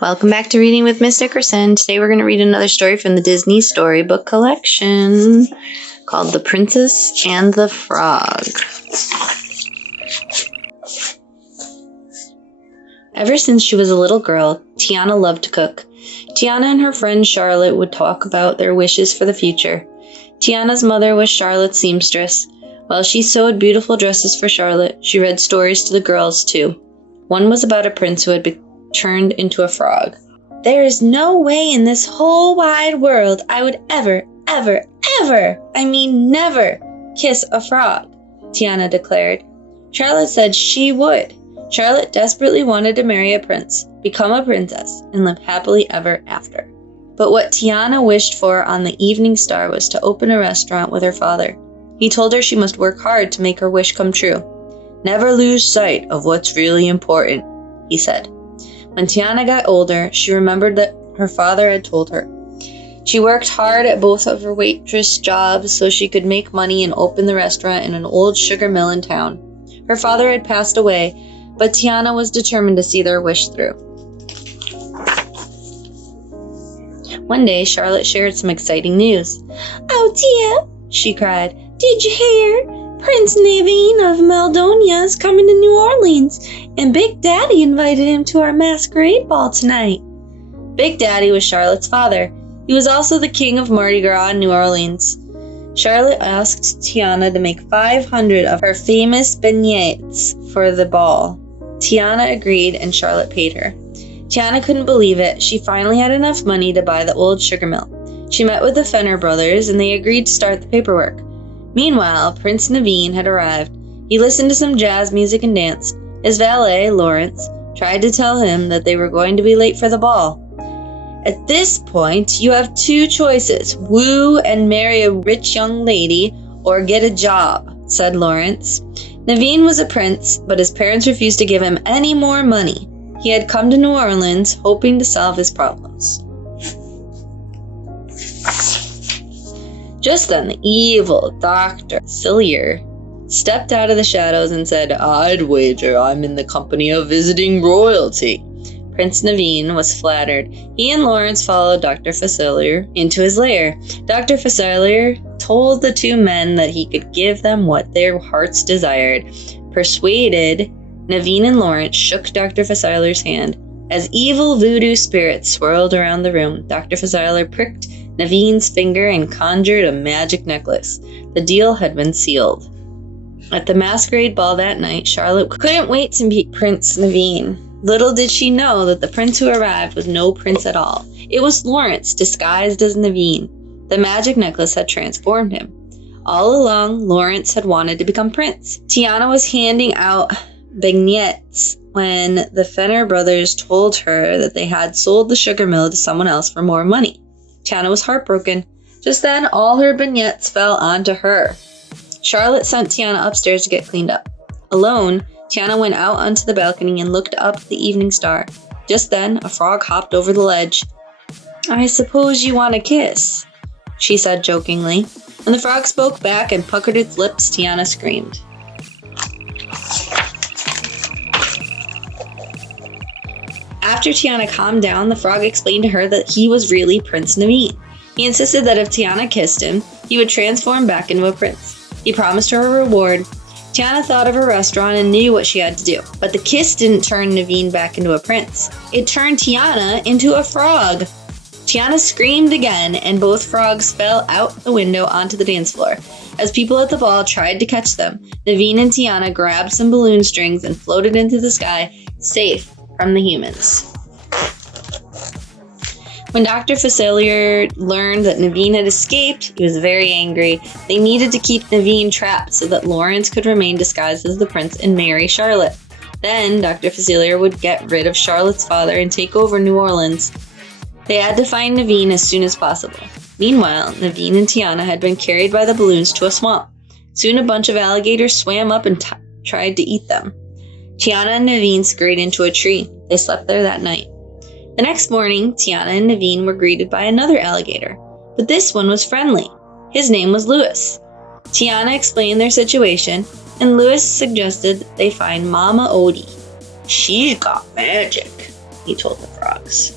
Welcome back to Reading with Miss Dickerson. Today we're going to read another story from the Disney Storybook Collection called The Princess and the Frog. Ever since she was a little girl, Tiana loved to cook. Tiana and her friend Charlotte would talk about their wishes for the future. Tiana's mother was Charlotte's seamstress. While she sewed beautiful dresses for Charlotte, she read stories to the girls too. One was about a prince who had been turned into a frog. "There is no way in this whole wide world I would ever never kiss a frog," Tiana declared. Charlotte said she would. Charlotte desperately wanted to marry a prince, become a princess, and live happily ever after. But what Tiana wished for on the evening star was to open a restaurant with her father. He told her she must work hard to make her wish come true. "Never lose sight of what's really important," he said. When Tiana got older, she remembered that her father had told her. She worked hard at both of her waitress jobs so she could make money and open the restaurant in an old sugar mill in town. Her father had passed away, but Tiana was determined to see their wish through. One day, Charlotte shared some exciting news. "Oh dear," she cried. "Did you hear? Prince Naveen of Maldonia is coming to New Orleans, and Big Daddy invited him to our masquerade ball tonight." Big Daddy was Charlotte's father. He was also the king of Mardi Gras in New Orleans. Charlotte asked Tiana to make 500 of her famous beignets for the ball. Tiana agreed, and Charlotte paid her. Tiana couldn't believe it. She finally had enough money to buy the old sugar mill. She met with the Fenner brothers, and they agreed to start the paperwork. Meanwhile, Prince Naveen had arrived. He listened to some jazz music and danced. His valet, Lawrence, tried to tell him that they were going to be late for the ball. "At this point, you have two choices: woo and marry a rich young lady, or get a job," said Lawrence. Naveen was a prince, but his parents refused to give him any more money. He had come to New Orleans hoping to solve his problems. Just then, the evil Dr. Facilier stepped out of the shadows and said, "I'd wager I'm in the company of visiting royalty." Prince Naveen was flattered. He and Lawrence followed Dr. Facilier into his lair. Dr. Facilier told the two men that he could give them what their hearts desired. Persuaded, Naveen and Lawrence shook Dr. Facilier's hand. As evil voodoo spirits swirled around the room, Dr. Facilier pricked Naveen's finger and conjured a magic necklace. The deal had been sealed. At the masquerade ball that night, Charlotte couldn't wait to meet Prince Naveen. Little did she know that the prince who arrived was no prince at all. It was Lawrence, disguised as Naveen. The magic necklace had transformed him. All along, Lawrence had wanted to become prince. Tiana was handing out beignets when the Fenner brothers told her that they had sold the sugar mill to someone else for more money. Tiana was heartbroken. Just then, all her beignets fell onto her. Charlotte sent Tiana upstairs to get cleaned up. Alone, Tiana went out onto the balcony and looked up at the evening star. Just then, a frog hopped over the ledge. "I suppose you want a kiss," she said jokingly. When the frog spoke back and puckered its lips, Tiana screamed. After Tiana calmed down, the frog explained to her that he was really Prince Naveen. He insisted that if Tiana kissed him, he would transform back into a prince. He promised her a reward. Tiana thought of her restaurant and knew what she had to do. But the kiss didn't turn Naveen back into a prince. It turned Tiana into a frog. Tiana screamed again, and both frogs fell out the window onto the dance floor. As people at the ball tried to catch them, Naveen and Tiana grabbed some balloon strings and floated into the sky, safe from the humans. When Dr. Facilier learned that Naveen had escaped, he was very angry. They needed to keep Naveen trapped so that Lawrence could remain disguised as the prince and marry Charlotte. Then Dr. Facilier would get rid of Charlotte's father and take over New Orleans. They had to find Naveen as soon as possible. Meanwhile, Naveen and Tiana had been carried by the balloons to a swamp. Soon a bunch of alligators swam up and tried to eat them. Tiana and Naveen scurried into a tree. They slept there that night. The next morning, Tiana and Naveen were greeted by another alligator, but this one was friendly. His name was Louis. Tiana explained their situation, and Louis suggested they find Mama Odie. "She's got magic," he told the frogs.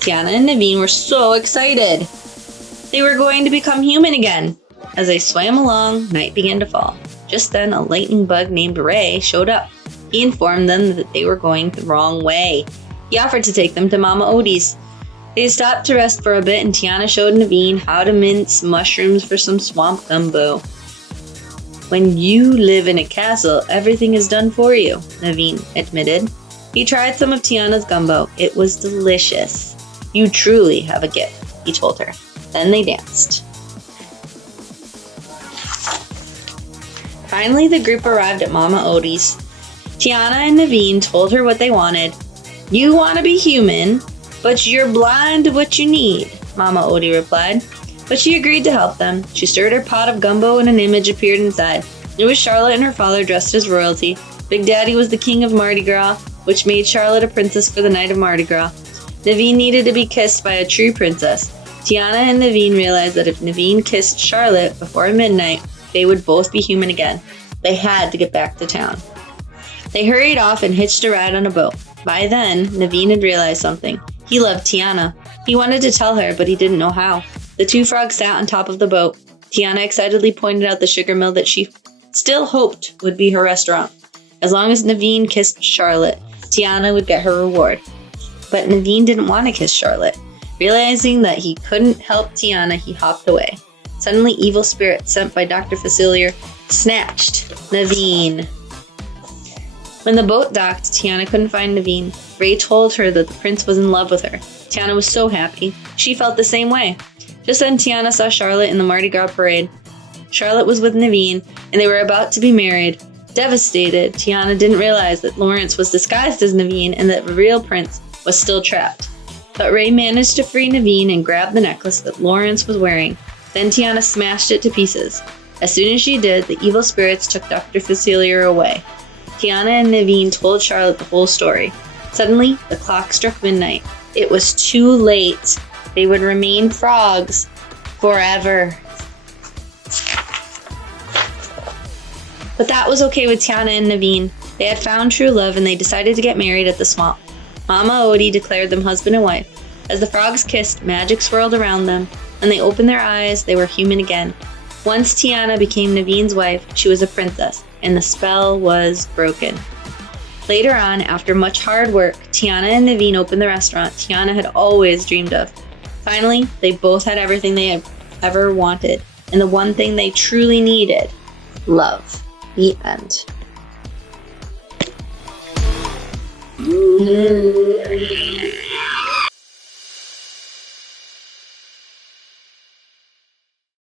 Tiana and Naveen were so excited. They were going to become human again. As they swam along, night began to fall. Just then, a lightning bug named Ray showed up. He informed them that they were going the wrong way. He offered to take them to Mama Odie's. They stopped to rest for a bit, and Tiana showed Naveen how to mince mushrooms for some swamp gumbo. When you live in a castle, everything is done for you, Naveen admitted. He tried some of Tiana's gumbo. It was delicious. You truly have a gift, he told her. Then they danced. Finally, the group arrived at Mama Odie's. Tiana and Naveen told her what they wanted. You want to be human, but you're blind to what you need, Mama Odie replied. But she agreed to help them. She stirred her pot of gumbo and an image appeared inside. It was Charlotte and her father dressed as royalty. Big Daddy was the king of Mardi Gras, which made Charlotte a princess for the night of Mardi Gras. Naveen needed to be kissed by a true princess. Tiana and Naveen realized that if Naveen kissed Charlotte before midnight, they would both be human again. They had to get back to town. They hurried off and hitched a ride on a boat. By then, Naveen had realized something. He loved Tiana. He wanted to tell her, but he didn't know how. The two frogs sat on top of the boat. Tiana excitedly pointed out the sugar mill that she still hoped would be her restaurant. As long as Naveen kissed Charlotte, Tiana would get her reward. But Naveen didn't want to kiss Charlotte. Realizing that he couldn't help Tiana, he hopped away. Suddenly, evil spirits sent by Dr. Facilier snatched Naveen. When the boat docked, Tiana couldn't find Naveen. Ray told her that the prince was in love with her. Tiana was so happy. She felt the same way. Just then, Tiana saw Charlotte in the Mardi Gras parade. Charlotte was with Naveen, and they were about to be married. Devastated, Tiana didn't realize that Lawrence was disguised as Naveen and that the real prince was still trapped. But Ray managed to free Naveen and grab the necklace that Lawrence was wearing. Then Tiana smashed it to pieces. As soon as she did, the evil spirits took Dr. Facilier away. Tiana and Naveen told Charlotte the whole story. Suddenly, the clock struck midnight. It was too late. They would remain frogs forever. But that was okay with Tiana and Naveen. They had found true love and they decided to get married at the swamp. Mama Odie declared them husband and wife. As the frogs kissed, magic swirled around them. When they opened their eyes, they were human again. Once Tiana became Naveen's wife, she was a princess, and the spell was broken. Later on, after much hard work, Tiana and Naveen opened the restaurant Tiana had always dreamed of. Finally, they both had everything they had ever wanted, and the one thing they truly needed, love. The end.